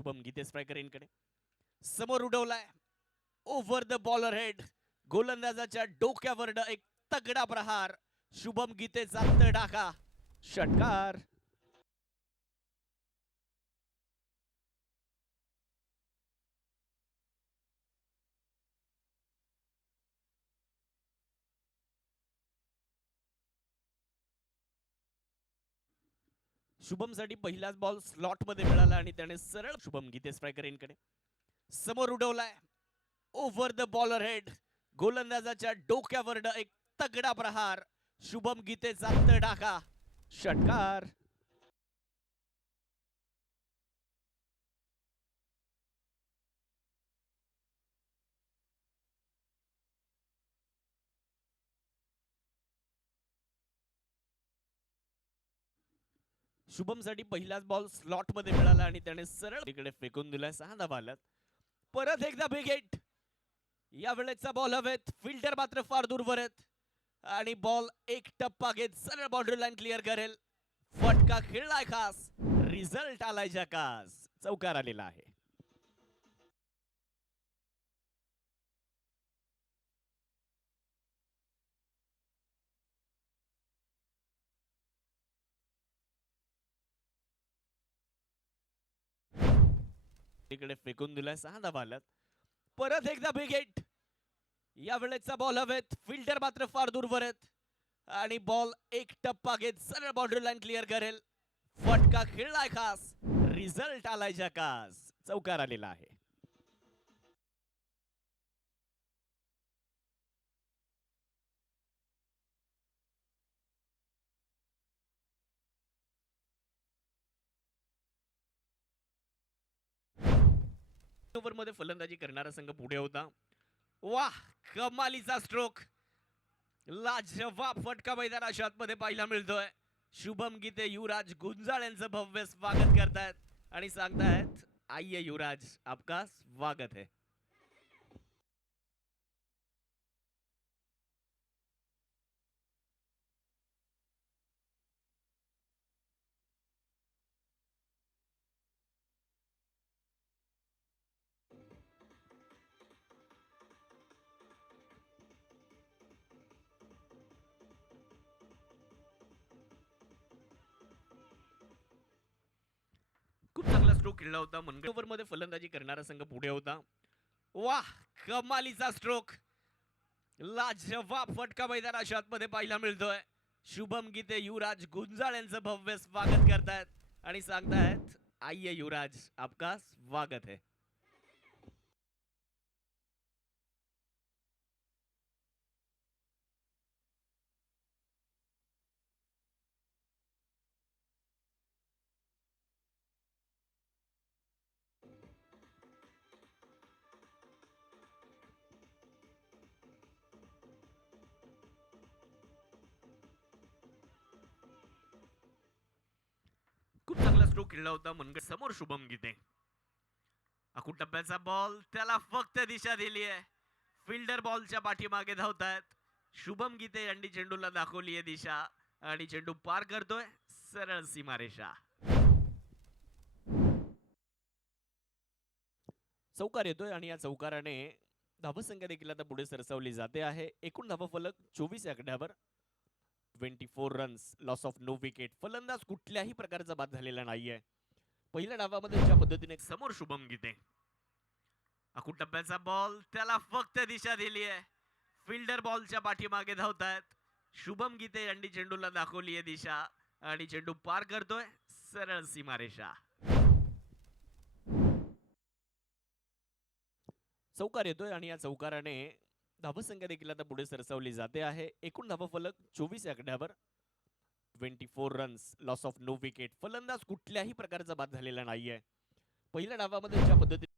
शुभम गीते striker इनकडे समोर उडवलाय over the bowler head. गोलंदाजाच्या डोक्यावर एक तगडा प्रहार. शुभम गीतेचा तडाखा षटकार. शुभमसाठी पहिलाच बॉल स्लॉट मध्ये मिळाला आणि त्याने सरळ शुभम गीते स्ट्रायकर इनकडे समोर उडवलाय ओव्हर द बॉलर हेड. गोलंदाजाच्या डोक्यावर एक तगडा प्रहार. शुभम गीतेचा तडाखा षटकार. शुभमसाठी पहिलाच बॉल स्लॉट मध्ये मिळाला आणि त्याने सरळ इकडे फेकून दिलाय. 6 धावा आल्यात. परत एकदा बिग हिट. या वेळेचा बॉल हवेत. फिल्डर मात्र फार दूरवर आहेत आणि बॉल एक टप्पा घेत सरळ बाउंड्री लाईन क्लिअर करेल. फटका खेळलाय खास. रिझल्ट आलाय झकास. चौकार आलेला आहे. इकडे फेकून दिलाय. 6 धावा आल्यात. परत एकदा बिग हिट. या वेळेचा बॉल हवेत. फिल्डर मात्र फार दूरवर आहेत आणि बॉल एक टप्पा घेत सरळ बाउंड्री लाईन क्लिअर करेल. फटका खेळलाय खास. रिझल्ट आलाय झकास. चौकार आलेला आहे. ओव्हर मध्ये फलंदाजी करणारा संघ पुढे होता. वाह, कमालीचा स्ट्रोक. लाजवाब फटका मैदानाच्या आतमध्ये पाहायला मिळतोय. शुभम गीते युवराज गुंजाळ यांचं भव्य स्वागत करतायत आणि सांगतायत आइए युवराज आपका स्वागत है. खूप चांगला स्ट्रोक खेळला होता. मनगट ओव्हर मध्ये फलंदाजी करणारा संघ पुढे होता. वाह, कमालीचा स्ट्रोक. लाजवाब फटका मैदानाच्या आतमध्ये पाहायला मिळतोय. शुभम गीते युवराज गुंजाळ यांचं भव्य स्वागत करतायत आणि सांगतायत आइए युवराज आपका स्वागत है. खूप चांगला स्ट्रोक खेळला होता. मनगट समोर शुभम गीते. आखूड टप्प्याचा बॉल. त्याला फक्त दिशा दिली आहे. फिल्डर बॉलच्या पाठीमागे धावतायत. शुभम गीते यांनी चेंडूला दाखवली आहे दिशा आणि चेंडू पार करतोय सरळ सीमारेषा. चौकार येतोय आणि या चौकाराने धावसंख्या देखील आता पुढे सरसावली जाते आहे. एकूण धावा फलक 24 या आकड्यावर. 24 runs, loss of no wicket. फलंदाज कुठल्याही प्रकारचा बाद झालेला नाहीये. पहिल्या डावामध्ये ज्या पद्धतीने समोर शुभम गीते. आखूड टप्प्याचा बॉल. त्याला फक्त दिशा दिली आहे. फिल्डर बॉलच्या पाठीमागे धावतायत. शुभम गीते यांनी चेंडूला दाखवली आहे दिशा आणि चेंडू पार करतोय सरळ सीमारेषा. चौकार येतोय आणि या चौकाराने धावसंख्या देखील आता पुढे सरसावली जाते आहे. एकूण धावा फलक 24 या आकड्यावर. 24 runs, loss of no wicket. फलंदाज कुठल्याही प्रकारचा बाद झालेला नाहीये. पहिल्या डावामध्ये ज्या पद्धतीने